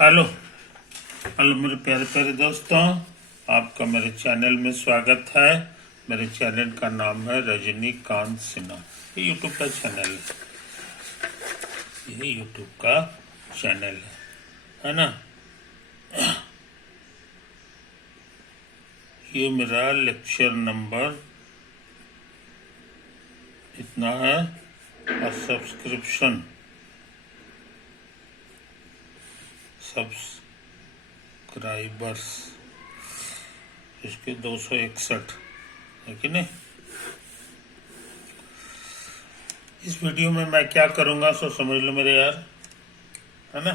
Hello hello मेरे प्यारे प्यारे दोस्तों, आपका मेरे चैनल में स्वागत है। मेरे चैनल का नाम है रजनीकांत सिन्हा। ये यूट्यूब का चैनल है, ये यूट्यूब का चैनल है ना। ये मेरा लेक्चर नंबर इतना है और सब्सक्राइबर्स इसके 261 है कि नहीं। इस वीडियो में मैं क्या करूंगा सो समझ लो मेरे यार, है ना।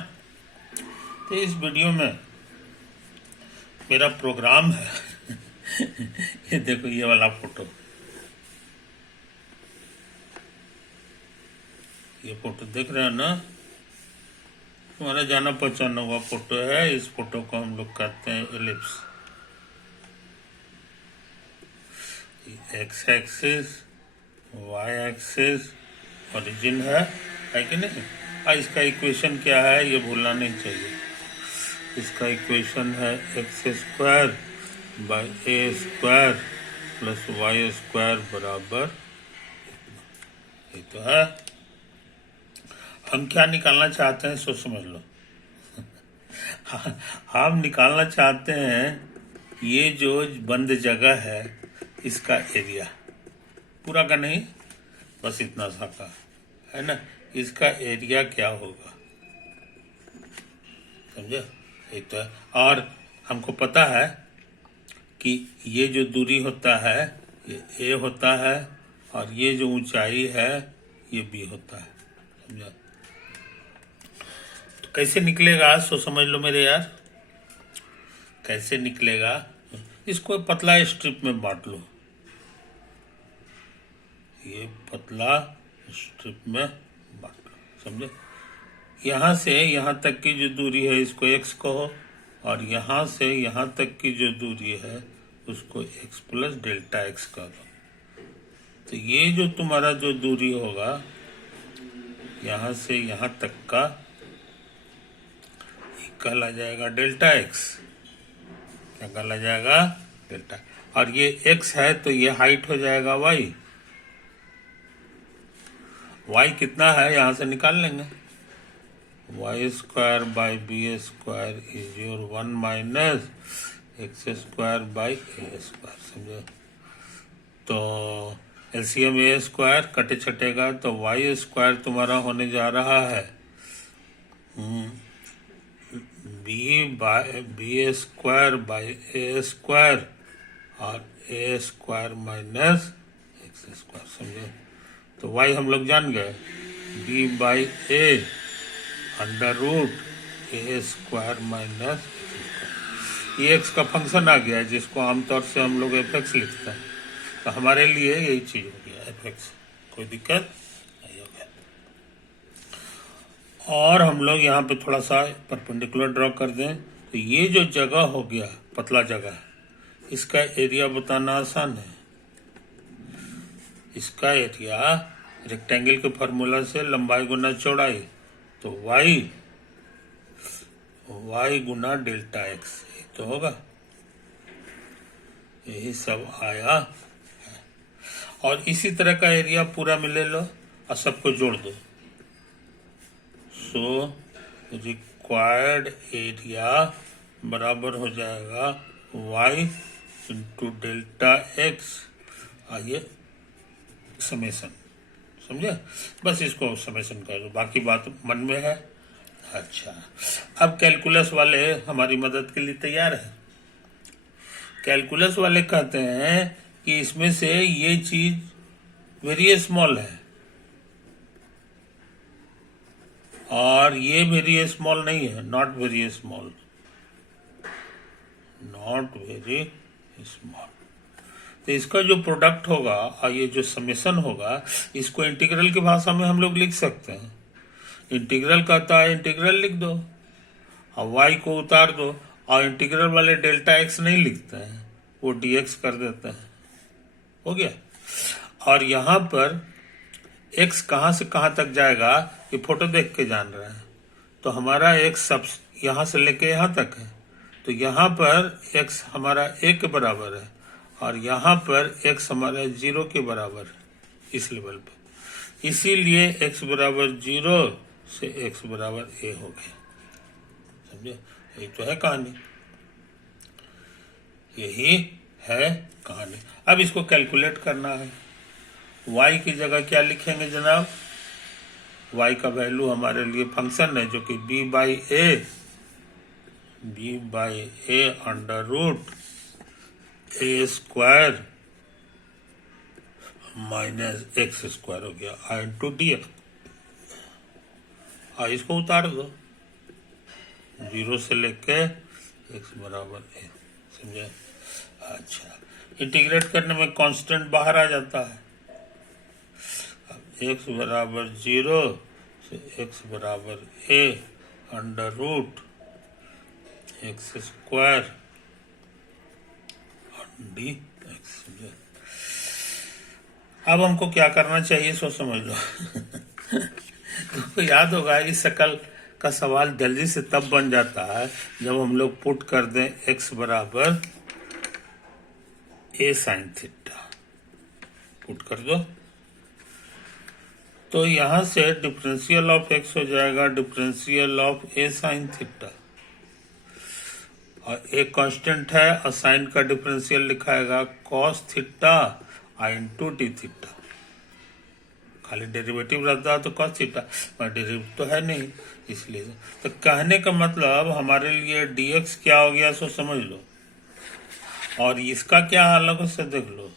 तो इस वीडियो में मेरा प्रोग्राम है ये देखो, ये वाला फोटो, ये फोटो देख रहे हो ना, हमारा जाना पहचाना हुआ फोटो है। इस फोटो को हम लोग कहते हैं ellipse. X axis, Y axis origin है कि नहीं। इसका इक्वेशन क्या है ये भूलना नहीं चाहिए। इसका इक्वेशन है X square by A square plus Y square बराबर, ये तो है। हम क्या निकालना चाहते हैं सो समझ लो हम निकालना चाहते हैं ये जो बंद जगह है इसका एरिया, पूरा का नहीं, बस इतना सा का है ना। इसका एरिया क्या होगा समझे, एक तो है। और हमको पता है कि ये जो दूरी होता है ये ए होता है और ये जो ऊंचाई है ये बी होता है, समझा। तो कैसे निकलेगा सो समझ लो मेरे यार, कैसे निकलेगा। इसको पतला स्ट्रिप में बांट लो, ये पतला स्ट्रिप में बांट लो, समझे। यहाँ से यहाँ तक की जो दूरी है इसको x कहो और यहाँ से यहाँ तक की जो दूरी है उसको x प्लस डेल्टा x कह दो। तो ये जो तुम्हारा जो दूरी होगा यहाँ से यहाँ तक का कहला जाएगा डेल्टा x। क्या कहला जाएगा? डेल्टा। और ये x है तो ये हाइट हो जाएगा y। y कितना है यहाँ से निकाल लेंगे, Y square by B square is your 1 minus X square by A square, समझो। तो एलसीएम ए स्क्वायर कटे छटेगा तो वाई स्क्वायर तुम्हारा होने जा रहा है B square by A square और A square minus X square, समझो। तो वाई हम लोग जान गए, B by A under root A square minus, ये एक्स का फंक्शन आ गया जिसको आमतौर से हम लोग एफ एक्स लिखते हैं। तो हमारे लिए यही चीज हो गया एफ एक्स, कोई दिक्कत नहीं हो गया। और हम लोग यहाँ पे थोड़ा सा परपेंडिकुलर ड्रॉ कर दें तो ये जो जगह हो गया पतला जगह, इसका एरिया बताना आसान है। इसका एरिया रेक्टेंगल के फॉर्मूला से लंबाई गुना चौड़ाई, तो y गुना डेल्टा x तो होगा, यही सब आया है। और इसी तरह का एरिया पूरा में ले लो और सबको जोड़ दो। सो रिक्वायर्ड एरिया बराबर हो जाएगा y इंटू डेल्टा x, आइए समेसन, समझे। बस इसको समेसन कर दो, बाकी बात मन में है। अच्छा, अब कैलकुलस वाले हमारी मदद के लिए तैयार है। कैलकुलस वाले कहते हैं कि इसमें से ये चीज वेरी स्मॉल है और ये वेरी स्मॉल नहीं है, not very small, not very small. तो इसका जो प्रोडक्ट होगा और ये जो समेशन होगा इसको इंटीग्रल की भाषा में हम लोग लिख सकते हैं। इंटीग्रल कहता है इंटीग्रल लिख दो और y को उतार दो, और इंटीग्रल वाले डेल्टा x नहीं लिखते हैं, वो dx कर देते हैं, हो गया। और यहाँ पर x कहाँ से कहाँ तक जाएगा ये फोटो देख के जान रहे हैं। तो हमारा x सब यहाँ से लेके यहाँ तक है, तो यहाँ पर x हमारा a के बराबर है और यहाँ पर x हमारा 0 के बराबर है इस लेवल पे। इसीलिए x बराबर 0 से x बराबर a हो गया। समझे? यही तो है कहानी, यही है कहानी। अब इसको कैलकुलेट करना है। y की जगह क्या लिखेंगे जनाब? y का वैल्यू हमारे लिए फंक्शन है जो कि b by A under root A square minus X square हो गया आई इंटू डी एक्स। इसको उतार दो 0 से लेके x बराबर ए। समझे? अच्छा, इंटीग्रेट करने में कांस्टेंट बाहर आ जाता है। अब x बराबर 0 से x बराबर a under root X square D X. अब हमको क्या करना चाहिए सो समझ लो। तो याद होगा इस शकल का सवाल जल्दी से तब बन जाता है जब हम लोग पुट कर दें x बराबर a साइन थीटा। पुट कर दो तो यहां से डिफरेंशियल ऑफ x हो जाएगा differential of a sine theta, और एक कांस्टेंट है और साइन का डिफरेंशियल लिखाएगा कॉस थीटा आई इंटू डी थीटा। खाली डेरिवेटिव रहता है तो कॉस थीटा, पर डेरिवेटिव तो है नहीं, इसलिए तो कहने का मतलब हमारे लिए dx क्या हो गया सो समझ लो, और इसका क्या हाल है उससे देख लो।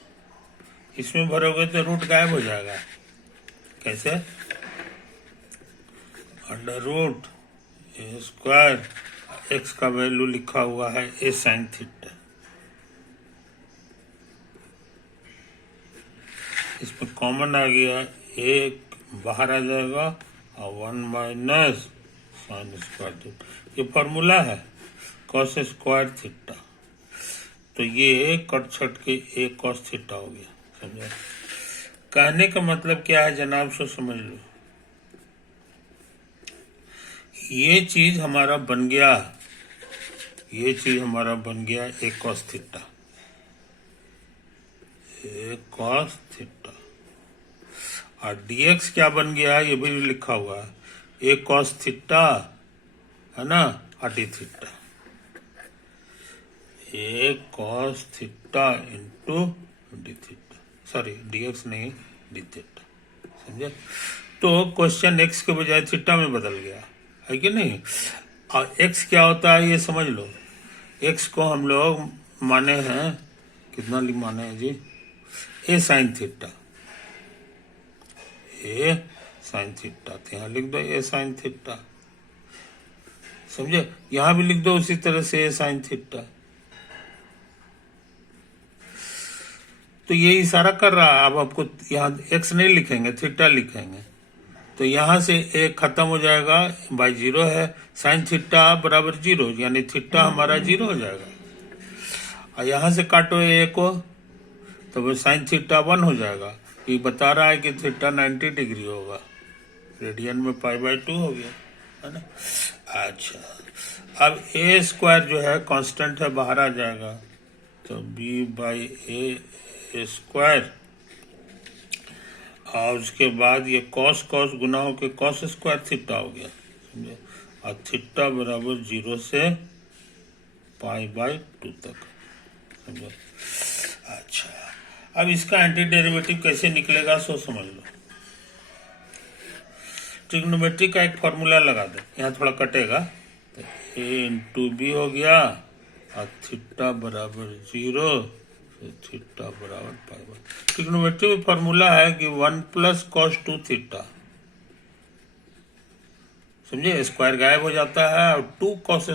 इसमें भरोगे तो रूट गायब हो जाएगा। कैसे? Under root A square x का वैल्यू लिखा हुआ है ए साइन थीटा, इसमें कॉमन आ गया, एक बाहर आ जाएगा और 1 माइनस साइन स्क्वायर थीटा। ये फॉर्मूला है कॉस स्क्वायर थीटा, तो ये कट छट के ए कॉस थीटा हो गया। समझे? कहने का मतलब क्या है जनाब सो समझ लो। ये चीज हमारा बन गया, ये चीज हमारा बन गया ए cos theta, a cos theta, और dx क्या बन गया ये भी लिखा हुआ है ए कॉस थीटा, है ना, और d theta, a cos theta into d theta, sorry dx नहीं डी थीटा। समझे? तो क्वेश्चन x के बजाय थीटा में बदल गया है कि नहीं। और x क्या होता है ये समझ लो। x को हम लोग माने हैं, कितना माने हैं जी, ए साइन थीटा, ए साइन थीटा, तो यहाँ लिख दो ए साइन थीटा। समझे? यहां भी लिख दो उसी तरह से ए साइन थीटा। तो ये इशारा कर रहा है, अब आपको यहाँ x नहीं लिखेंगे थीटा लिखेंगे, तो यहां से ए खत्म हो जाएगा, बाई 0 है, साइन थीटा बराबर 0, यानी थीटा हमारा 0 हो जाएगा। और यहां से काटो ए को तो वो साइन थीटा 1 हो जाएगा। ये बता रहा है कि थीटा 90 डिग्री होगा, रेडियन में π/2 हो गया, है ना। अच्छा, अब ए स्क्वायर जो है कांस्टेंट है, बाहर आ जाएगा, तो b बाई ए स्क्वायर, और उसके बाद ये कॉस कॉस गुना होके कॉस स्क्वायर थीटा हो गया। समझे? और थीटा बराबर 0 से π/2 तक। समझे? अच्छा, अब इसका एंटी डेरिवेटिव कैसे निकलेगा सो समझ लो। ट्रिग्नोमेट्री का एक फॉर्मूला लगा दो, यहाँ थोड़ा कटेगा, तो a इंटू बी हो गया, और थीटा बराबर 0, थीटा बराबर π/2। ट्रिग्नोमेट्री में फॉर्मूला है कि 1 प्लस कॉस 2 थीटा। समझे? स्क्वायर गायब हो जाता है और 2 कॉस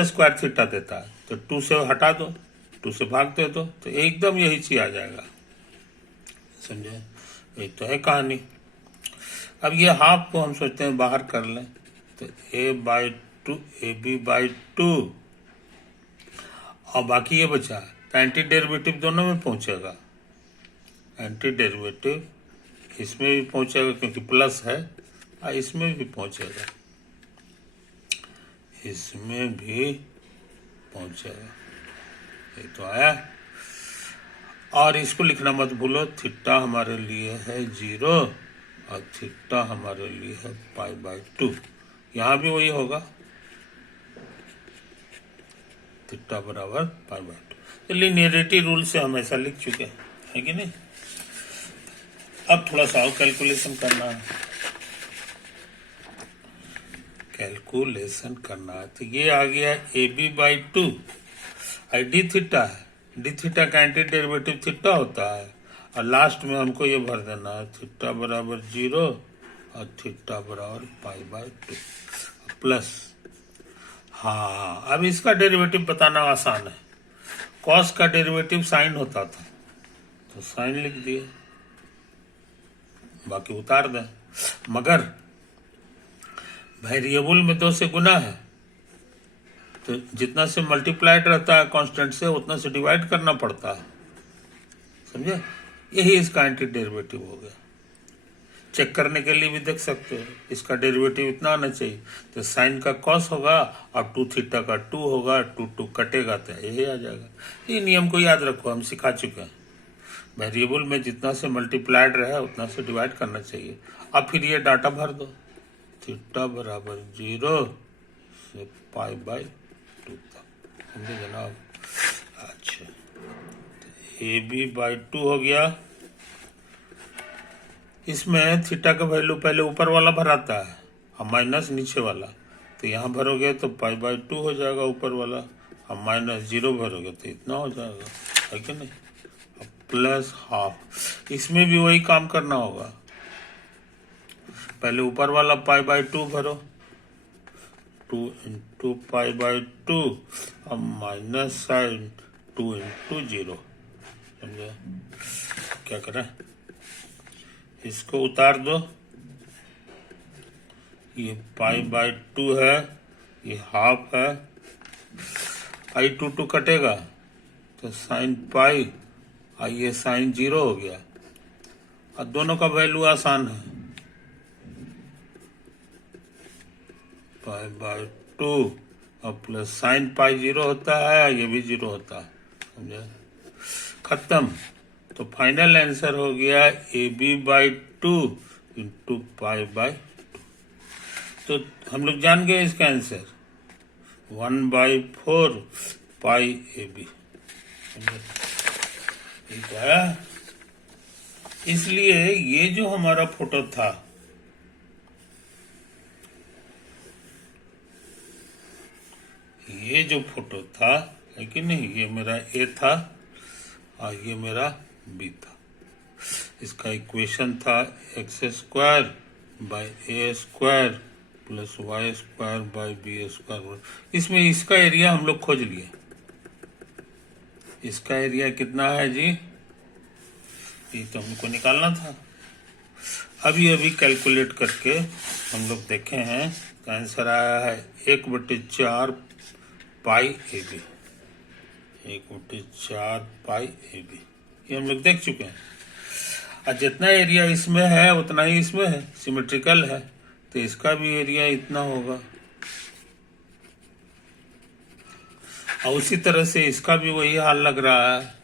स्क्वायर थीटा देता है, तो 2 से हटा दो, 2 से भाग दे दो, तो एकदम यही चीज आ जाएगा। समझे? ये तो है कहानी। अब ये हाफ को हम सोचते हैं बाहर कर लें, तो a/2 ab/2, और बाकी ये बचा, तो एंटी डेरिवेटिव दोनों में पहुंचेगा, एंटी डेरिवेटिव इसमें भी पहुंचेगा क्योंकि प्लस है, इसमें भी पहुंचेगा, इसमें भी पहुंचेगा। ये तो आया। और इसको लिखना मत भूलो, थीटा हमारे लिए है 0 और थीटा हमारे लिए है π/2। यहाँ भी वही होगा, थीटा बराबर π/2। तो लिनियरिटी रूल से हम ऐसा लिख चुके हैं, है कि नहीं। अब थोड़ा सा और कैलकुलेशन करना है, तो ये आ गया AB/2 डी थीटा है, डी थीटा का एंटी डेरिवेटिव थीटा होता है, और लास्ट में हमको ये भर देना है थीटा बराबर 0 और थीटा बराबर π/2 प्लस। हाँ, अब इसका डेरिवेटिव बताना आसान है। कॉस का डेरिवेटिव साइन होता था, तो साइन लिख दिए, बाकी उतार दें। मगर वेरिएबल में 2 से गुना है, तो जितना से मल्टीप्लाइड रहता है कांस्टेंट से, उतना से डिवाइड करना पड़ता है, समझे। यही इसका एंटी डेरिवेटिव हो गया। चेक करने के लिए भी देख सकते हो, इसका डेरिवेटिव इतना आना चाहिए, तो साइन का कॉस होगा और 2 थीटा का 2 होगा, 2 कटेगा तो यही आ जाएगा। ये नियम को याद रखो, हम सिखा चुके हैं। वेरिएबल में जितना से मल्टीप्लाइड रहे उतना से डिवाइड करना चाहिए। अब फिर ये डाटा भर दो, थीटा बराबर 0 से π/2 तक, समझे जनाब। अच्छा, AB/2 हो गया। इसमें थीटा का वैल्यू पहले ऊपर वाला भराता है और माइनस नीचे वाला, तो यहाँ भरोगे तो π/2 हो जाएगा ऊपर वाला, और -0 भरोगे तो इतना हो जाएगा, है कि नहीं। प्लस हाफ, इसमें भी वही काम करना होगा। पहले ऊपर वाला π/2 भरो, 2 × π/2 और माइनस साइन 2 × 0, समझे। क्या करें, इसको उतार दो, ये π/2 है, ये हाफ है, i2 कटेगा तो साइन पाई, और ये साइन 0 हो गया। और दोनों का वैल्यू आसान है, π/2 और प्लस साइन पाई 0 होता है, ये भी 0 होता है, समझे। खत्म। तो फाइनल आंसर हो गया AB/2 × π/2। तो हम लोग जान गए इसका आंसर 1/4 πAB, ठीक है। इसलिए ये जो हमारा फोटो था, ये जो फोटो था, है कि नहीं, ये मेरा A था और ये मेरा B था। इसका इक्वेशन था x² / A² + y² / B²। इसमें इसका एरिया हम लोग खोज लिए। इसका एरिया कितना है जी, ये तो हमको निकालना था। अभी कैलकुलेट करके हम लोग देखे हैं, तो आंसर आया है 1/4 πAB, 1/4 πAB। ये हम लोग देख चुके हैं। और जितना एरिया इसमें है उतना ही इसमें है, सिमेट्रिकल है, तो इसका भी एरिया इतना होगा। और उसी तरह से इसका भी वही हाल लग रहा है,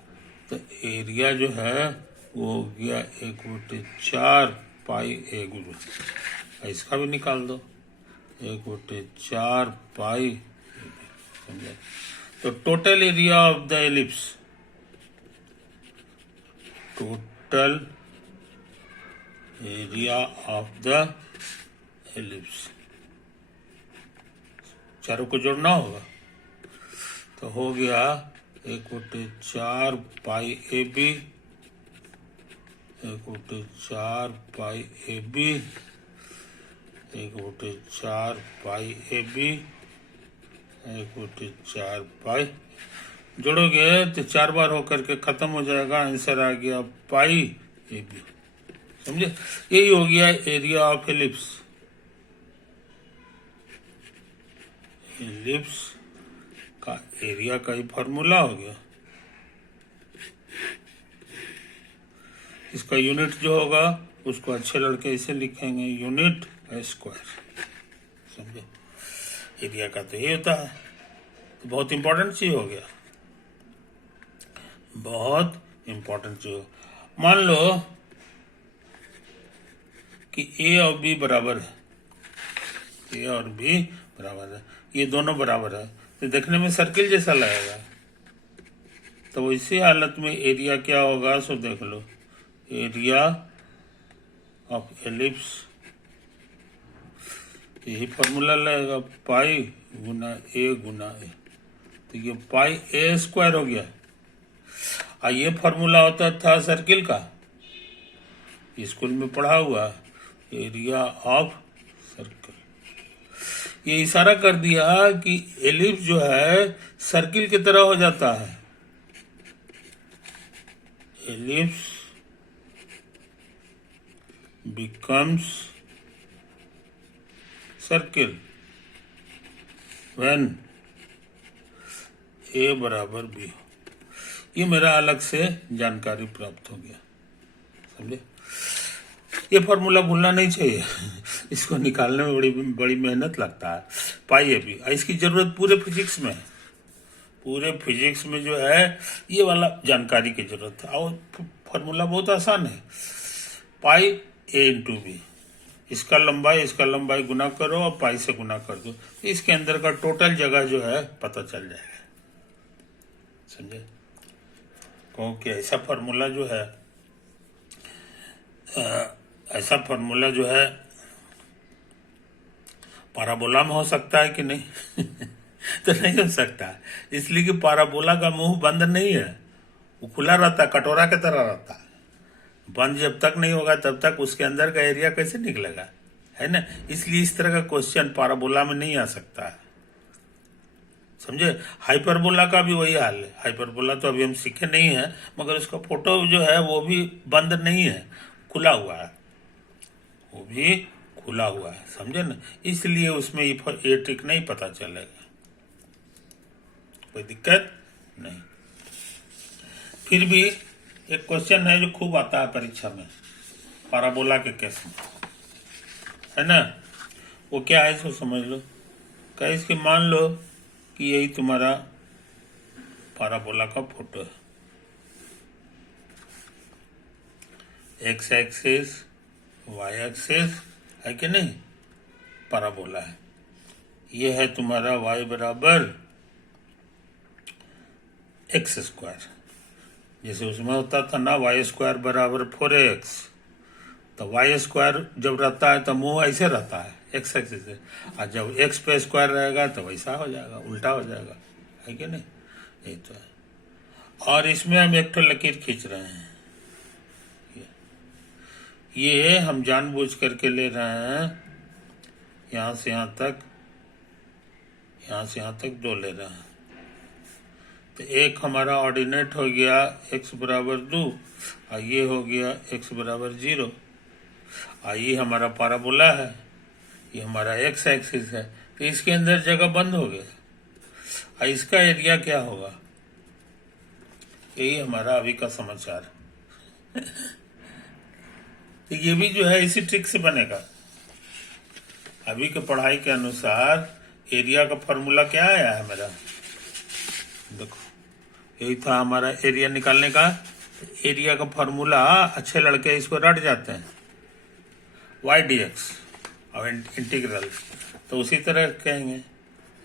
तो एरिया जो है वो हो गया 1/4 πAB। इसका भी निकाल दो, 1/4 πAB, समझे। तो total area of the ellipse, total area of the ellipse, चारों को जोड़ना होगा, तो हो गया 1/4 πAB, 1/4 πAB, 1/4 πAB, 1/4 π। जोड़ोगे तो 4 बार होकर के खत्म हो जाएगा, आंसर आ गया πAB, समझे। यही हो गया एरिया ऑफ एलिप्स। एलिप्स का एरिया का ही फॉर्मूला हो गया। इसका यूनिट जो होगा उसको अच्छे लड़के इसे लिखेंगे, यूनिट स्क्वायर। समझे, एरिया का तो ये होता है। तो बहुत इंपॉर्टेंट चीज हो गया, बहुत इंपॉर्टेंट चीज हो। मान लो कि ए और बी बराबर है, ए और बी बराबर है, ये दोनों बराबर है, तो देखने में सर्किल जैसा लगेगा। तो इसी हालत में एरिया क्या होगा, सो देख लो, एरिया ऑफ एलिप्स, यही फॉर्मूला लगेगा, पाई गुना ए, तो ये पाई ए स्क्वायर हो गया। और ये फॉर्मूला होता था सर्किल का, स्कूल में पढ़ा हुआ, एरिया ऑफ सर्किल। ये इशारा कर दिया कि एलिप्स जो है सर्किल की तरह हो जाता है, ellipse becomes circle when a बराबर b हो। ये मेरा अलग से जानकारी प्राप्त हो गया, समझे। ये फॉर्मूला भूलना नहीं चाहिए इसको निकालने में बड़ी मेहनत लगता है। पाई ए बी, इसकी जरूरत पूरे फिजिक्स में है, पूरे फिजिक्स में जो है ये वाला जानकारी की जरूरत है। और फॉर्मूला बहुत आसान है, पाई ए इंटू बी, इसका लंबाई गुना करो और पाई से गुना कर दो, इसके अंदर का टोटल जगह जो है पता चल जाएगा, समझे। क्योंकि ऐसा फॉर्मूला जो है पाराबोला में हो सकता है कि नहीं तो नहीं हो सकता, इसलिए कि पाराबोला का मुंह बंद नहीं है, वो खुला रहता है, कटोरा की तरह रहता है। बंद जब तक नहीं होगा तब तक उसके अंदर का एरिया कैसे निकलेगा, है ना। इसलिए इस तरह का क्वेश्चन पाराबोला में नहीं आ सकता है, समझे। हाइपरबोला का भी वही हाल है, हाइपरबोला तो अभी हम सीखे नहीं है, मगर उसका फोटो जो है वो भी बंद नहीं है, खुला हुआ है, वो भी खुला हुआ है, समझे ना। इसलिए उसमें ये ट्रिक नहीं पता चलेगा, कोई दिक्कत नहीं। फिर भी एक क्वेश्चन है जो खूब आता है परीक्षा में, पाराबोला के केस में, है ना। वो क्या है इसको समझ लो। क्या, इसके मान लो कि यही तुम्हारा पाराबोला का फोटो है, एक्स एक्सिस वाई एक्सिस है कि नहीं, पाराबोला है। ये है तुम्हारा वाई बराबर एक्स स्क्वायर, जैसे उसमें होता था ना वाई स्क्वायर बराबर 4x, तो वाई स्क्वायर जब रहता है तो मुंह ऐसे रहता है एक्स एक्सिस से, और जब एक्स पे स्क्वायर रहेगा तो वैसा हो जाएगा, उल्टा हो जाएगा, है कि नहीं, यही तो है। और इसमें हम एक तो लकीर खींच रहे हैं, ये हम जानबूझ करके ले रहे हैं, यहाँ से यहाँ तक, यहाँ से यहाँ तक 2 ले रहे हैं। तो एक हमारा ऑर्डिनेट हो गया x बराबर 2, और ये हो गया x बराबर 0, और ये हमारा पाराबोला है, ये हमारा x एक्सिस है, तो इसके अंदर जगह बंद हो गया। और इसका एरिया क्या होगा, यही हमारा अभी का समाचार तो ये भी जो है इसी ट्रिक से बनेगा। अभी के पढ़ाई के अनुसार एरिया का फॉर्मूला क्या आया है मेरा, देखो यही था हमारा एरिया निकालने का। एरिया का फॉर्मूला अच्छे लड़के इसको रट जाते हैं, वाई डी एक्स और इंटीग्रल, तो उसी तरह कहेंगे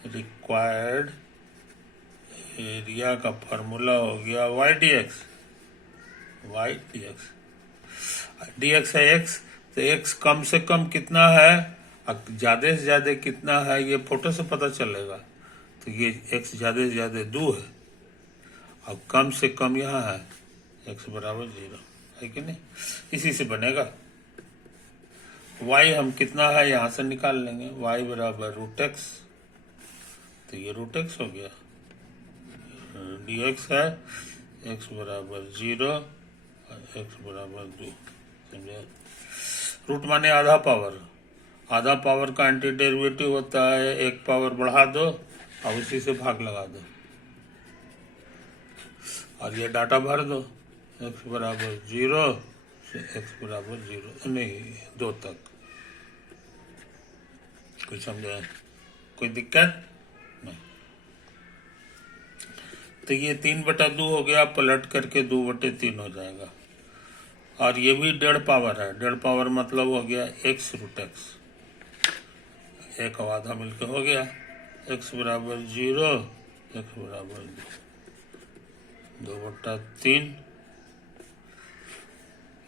रिक्वायर्ड एरिया का फॉर्मूला हो गया Y D X, D X है एक्स, तो एक्स कम से कम कितना है और ज्यादा से ज्यादा कितना है ये फोटो से पता चलेगा। तो ये एक्स ज्यादा से ज्यादा 2 है और कम से कम यहाँ है एक्स बराबर 0, है कि नहीं, इसी से बनेगा। y हम कितना है यहाँ से निकाल लेंगे, y बराबर √x, तो ये √x हो गया, dx है x बराबर 0 और x बराबर 2, समझे। रूट माने आधा पावर का एंटी डेरिवेटिव होता है, एक पावर बढ़ा दो और उसी से भाग लगा दो और ये डाटा भर दो, x बराबर 0 से x बराबर 0 नहीं 2 तक, कोई समझे? कोई दिक्कत नहीं। तो ये 3/2 हो गया, पलट करके 2/3 हो जाएगा। और ये भी 1.5 पावर है। 1.5 पावर मतलब हो गया x√x, एक और आधा मिलकर हो गया x बराबर 0, x बराबर 2/3।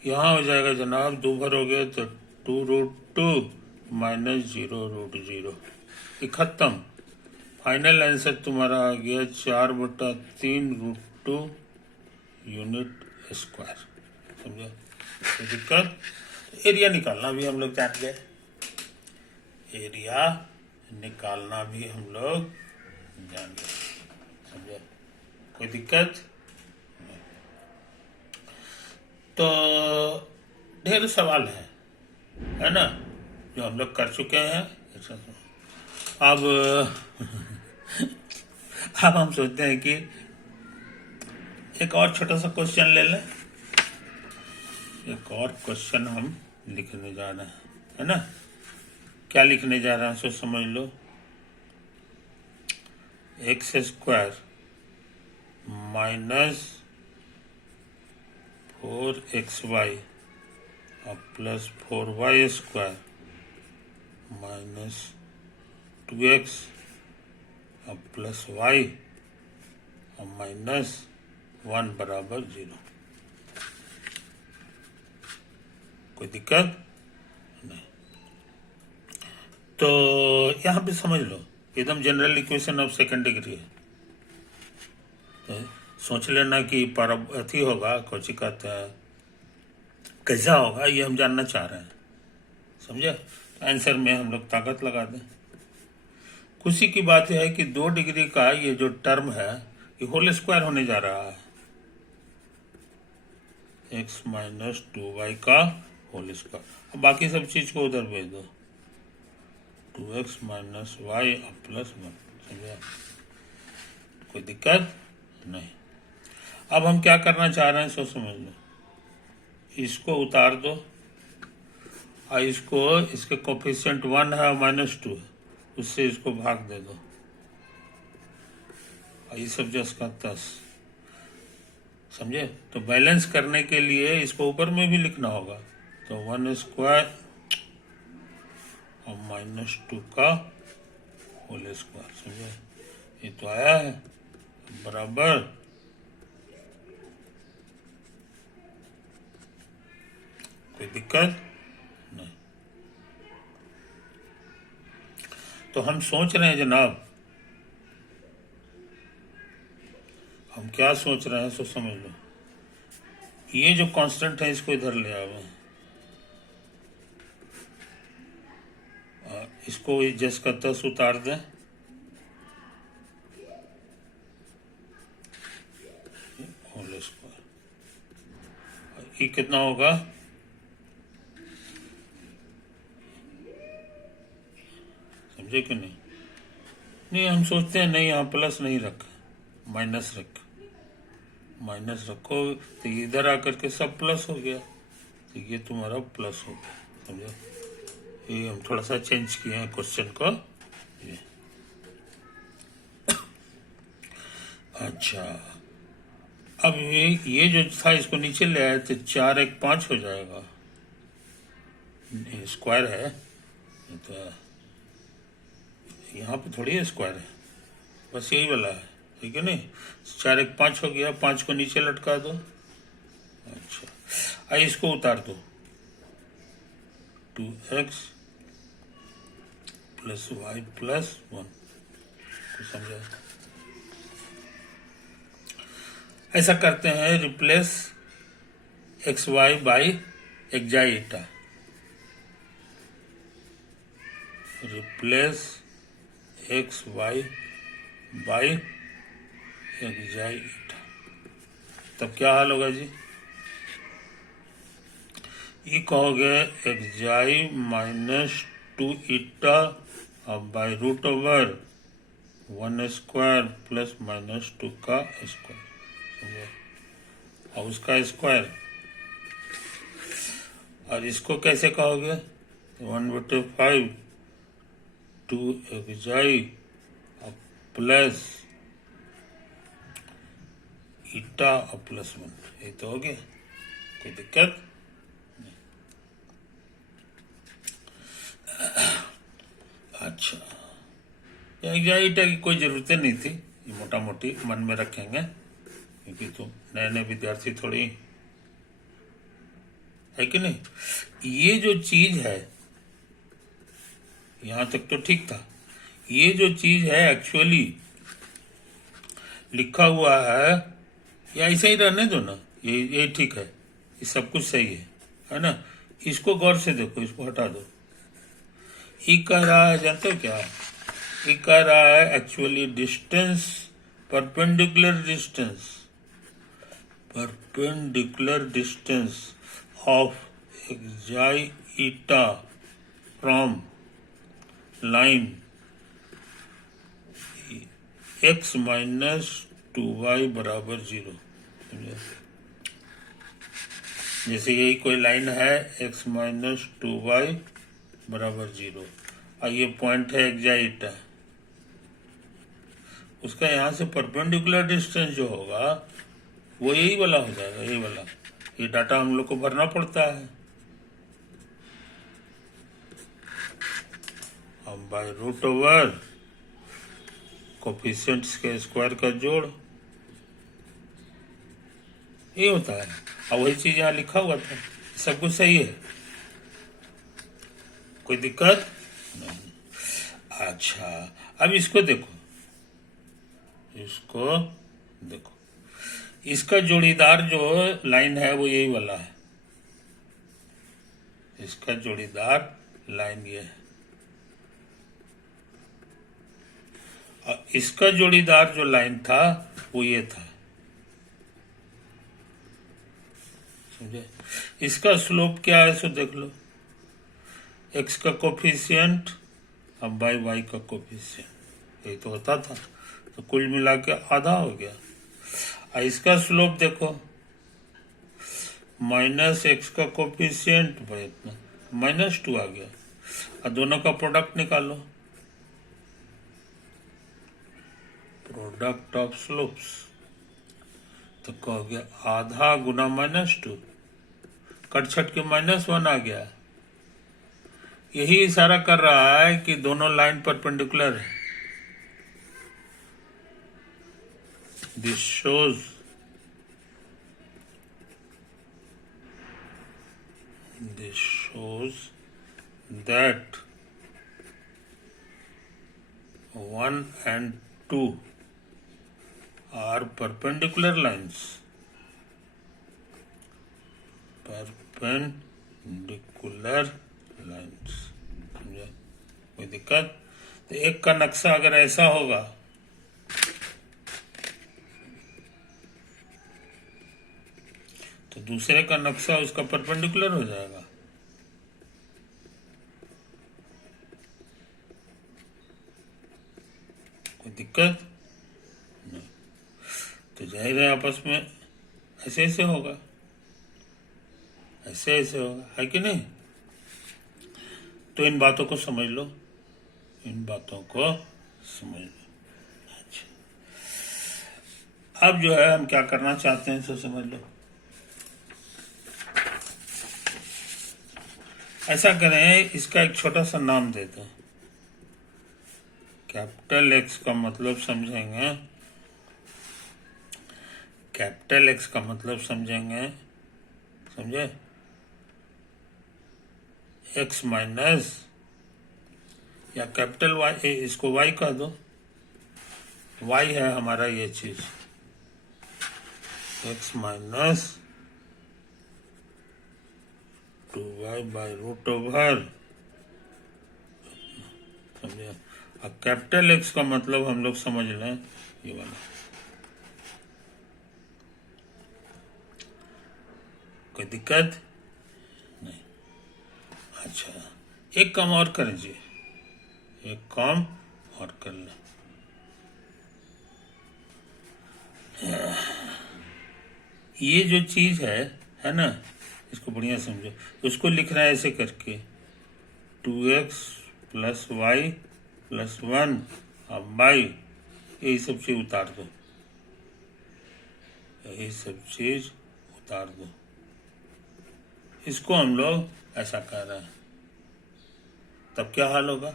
यहाँ हो जाएगा जनाब, 2 भर हो गया तो 2√2 माइनस 0√0, ये खत्म। फाइनल आंसर तुम्हारा आ गया 4/3√2 यूनिट स्क्वायर। समझे? कोई दिक्कत? एरिया निकालना भी हम लोग जान गए, एरिया निकालना भी हम लोग जान गए। समझे? कोई दिक्कत? तो ढेर सवाल है ना, जो हम लोग कर चुके हैं। अब अब हम सोचते हैं कि एक और छोटा सा क्वेश्चन ले लें। एक और क्वेश्चन हम लिखने जा रहे हैं, है ना। क्या लिखने जा रहे हैं सो समझ लो। x² माइनस 4xy और प्लस 4y² माइनस 2x और प्लस y और माइनस 1 बराबर 0। कोई दिक्कत नहीं। तो यहाँ पे समझ लो, एकदम general equation of second degree है। तो सोच लेना कि अथी होगा, कुछ कहते हैं कैसा होगा, ये हम जानना चाह रहे हैं। समझे? तो आंसर में हम लोग ताकत लगा दें। खुशी की बात यह है कि 2 डिग्री का ये जो टर्म है ये होल स्क्वायर होने जा रहा है। x माइनस 2y का होल स्क्वायर। अब बाकी सब चीज को उधर भेज दो, 2x माइनस y और प्लस 1। समझे? कोई दिक्कत नहीं। अब हम क्या करना चाह रहे हैं सो समझ लो। इसको उतार दो और इसको, इसके कोफिशिएंट 1 है और -2 है, उससे इसको भाग दे दो और ये सब जस का तस। समझे? तो बैलेंस करने के लिए इसको ऊपर में भी लिखना होगा। तो 1² और -2 का होल स्क्वायर। समझे? ये तो आया है बराबर। कोई दिक्कत नहीं। तो हम सोच रहे हैं जनाब, हम क्या सोच रहे हैं सो समझ लो। ये जो कांस्टेंट है इसको इधर ले आवे, इसको जस का तस उतार दें। होल स्क्वायर, ये कितना होगा? समझे कि नहीं? नहीं, हम सोचते हैं नहीं, यहाँ प्लस नहीं रख, माइनस रख। माइनस रखो तो इधर आकर के सब प्लस हो गया, तो ये तुम्हारा प्लस हो गया। समझो? ये हम थोड़ा सा चेंज किए हैं क्वेश्चन को। ये अच्छा, अब ये जो था इसको नीचे ले आए तो 4 1 5 हो जाएगा। स्क्वायर है तो यहाँ पे थोड़ी है स्क्वायर है, बस यही वाला है, ठीक है नहीं। 4 1 5 हो गया, 5 को नीचे लटका दो। अच्छा, आई इसको उतार दो, 2x प्लस y प्लस 1। तो समझा? ऐसा करते हैं, replace xy by xi eta. Replace xy by xi eta. तब क्या हाल होगा जी? ये कहोगे xi minus 2 eta by √1² plus -2 का स्क्वायर। और उसका स्क्वायर, और इसको कैसे कहोगे? 1/5 2xi प्लस ईटा और प्लस 1, ये तो हो गया, कोई दिक्कत। अच्छा, ईटा की कोई जरूरत नहीं थी, ये मोटा मोटी मन में रखेंगे क्योंकि तुम नए नए विद्यार्थी थोड़ी है कि नहीं। ये जो चीज है यहां तक तो ठीक था, ये जो चीज है एक्चुअली लिखा हुआ है, या ऐसा ही रहने दो ना, ये ठीक है, ये सब कुछ सही है ना। इसको गौर से देखो, इसको हटा दो। ये कह रहा है, जानते हो क्या, ये कह रहा है actually distance, perpendicular distance of xi eta from line x minus 2y बराबर 0। जैसे यही कोई लाइन है x माइनस 2y बराबर 0 और ये पॉइंट है xi eta, उसका यहाँ से परपेंडिकुलर डिस्टेंस जो होगा वो यही वाला हो जाएगा, यही वाला। ये डाटा हम लोग को भरना पड़ता है। अब बाय रूट ओवर कोफिशिएंट्स के स्क्वायर का जोड़, ये होता है। और वही चीज यहाँ लिखा हुआ था, सब कुछ सही है, कोई दिक्कत नहीं। अच्छा, अब इसको देखो, इसका जोड़ीदार जो लाइन है वो यही वाला है, इसका जोड़ीदार लाइन ये है, और इसका जोड़ीदार जो लाइन था वो ये था, समझे। इसका स्लोप क्या है सो देख लो, x का कोफिशिएंट अब बाई y का कोफिशिएंट, यही तो होता था, तो कुल मिला के आधा हो गया। और इसका स्लोप देखो, माइनस एक्स का कोफिशिएंट भाई इतना -2 आ गया, और दोनों का प्रोडक्ट निकालो, प्रोडक्ट ऑफ स्लोप्स, तो कह गया आधा गुना -2, कट छट के -1 आ गया। यही इशारा कर रहा है कि दोनों लाइन परपेंडिकुलर है। This shows that 1 and 2 are perpendicular lines. समझे, कोई दिक्कत। तो एक का नक्शा अगर ऐसा होगा तो दूसरे का नक्शा उसका परपेंडिकुलर हो जाएगा। कोई दिक्कत नहीं, तो जाहिर है आपस में ऐसे ऐसे होगा, ऐसे ऐसे होगा, है कि नहीं। तो इन बातों को समझ लो, इन बातों को समझ लो। अच्छा, अब जो है हम क्या करना चाहते हैं सो समझ लो। ऐसा करें, इसका एक छोटा सा नाम देते हैं, कैपिटल एक्स का मतलब समझेंगे, कैपिटल एक्स का मतलब समझेंगे, समझे, एक्स माइनस, या कैपिटल वाई, इसको वाई कह दो, वाई है हमारा ये चीज, X minus 2y by root over, समझे। अब कैपिटल एक्स का मतलब हम लोग समझ लें ये वाला, कोई दिक्कत नहीं। अच्छा, एक काम और कर लीजिए, एक काम और कर लें, ये जो चीज है ना, इसको बढ़िया समझो। उसको लिखना है ऐसे करके, 2x प्लस वाई प्लस 1 अब बाई, यही सब चीज उतार दो, यही सब चीज उतार दो। इसको हम लोग ऐसा कर रहे हैं, तब क्या हाल होगा?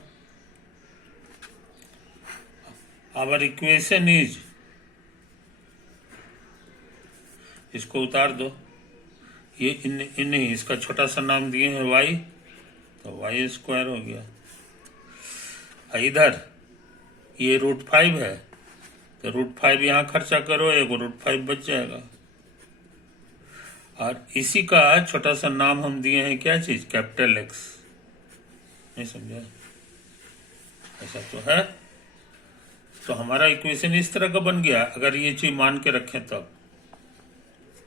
आवर इक्वेशन इज, इसको उतार दो, ये नहीं, इसका छोटा सा नाम दिए हैं y, तो y स्क्वायर हो गया। इधर ये √5 है, तो √5 यहाँ खर्चा करो, एक √5 बच जाएगा। और इसी का छोटा सा नाम हम दिए हैं क्या चीज? Capital X। नहीं समझा? ऐसा तो है। तो हमारा इक्वेशन इस तरह का बन गया, अगर ये चीज मान के रखें तब,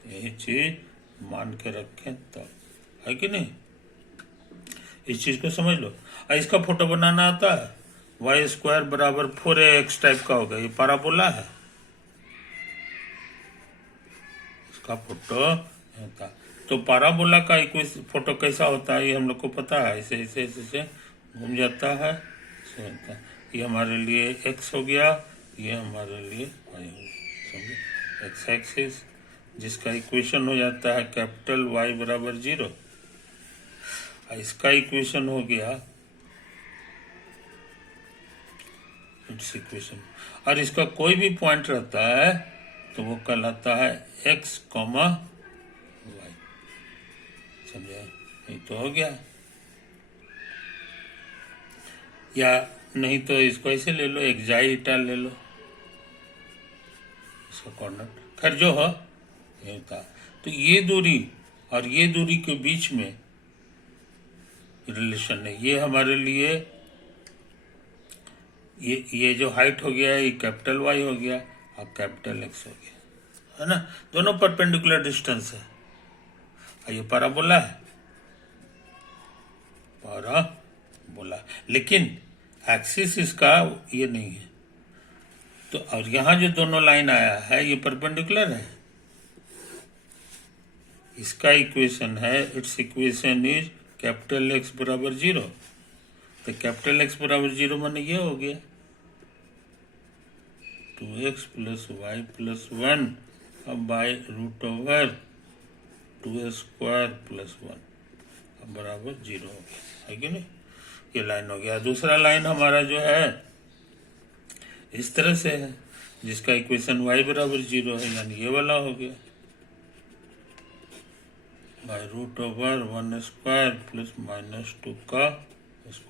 यही चीज मान के रखें तब, है कि नहीं? इस चीज को समझ लो। और इसका फोटो बनाना आता है, y स्क्वायर बराबर 4ax टाइप का होगा, ये पैराबोला है, इसका फोटो होता। तो पैराबोला का इक्वेशन फोटो कैसा होता है ये हम लोग को पता है, ऐसे ऐसे ऐसे घूम जाता है, ऐसे होता है। ये हमारे लिए x हो गया, ये हमारे लिए y हो गया, समझे? x एक्सिस, जिसका इक्वेशन हो जाता है कैपिटल Y बराबर 0, इसका इक्वेशन हो गया इट्स इक्वेशन। और इसका कोई भी पॉइंट रहता है तो वो कहलाता है x, y। समझे? ये तो हो गया। या नहीं तो इसको ऐसे ले लो, एक्साइटा ले लो, इसका कोऑर्डिनेट खैर जो हो ये होता। तो ये दूरी और ये दूरी के बीच में रिलेशन है, ये हमारे लिए ये जो हाइट हो गया ये कैपिटल Y हो गया और कैपिटल X हो गया, है ना? दोनों परपेंडिकुलर डिस्टेंस है। और ये पैराबोला है, पैराबोला, लेकिन एक्सिस इसका ये नहीं है। तो और यहां जो दोनों लाइन आया है ये परपेंडिकुलर है, इसका इक्वेशन है, it's equation is capital X बराबर 0। तो कैपिटल X बराबर 0 माने ये हो गया 2x प्लस वाई प्लस 1 अब बाई √2 स्क्वायर प्लस 1 अब बराबर 0 हो गया, है कि नहीं? ये लाइन हो गया। दूसरा लाइन हमारा जो है इस तरह से है, जिसका इक्वेशन y बराबर 0 है, यानी ये वाला हो गया बाई √1 स्क्वायर प्लस -2 का स्क्वायर।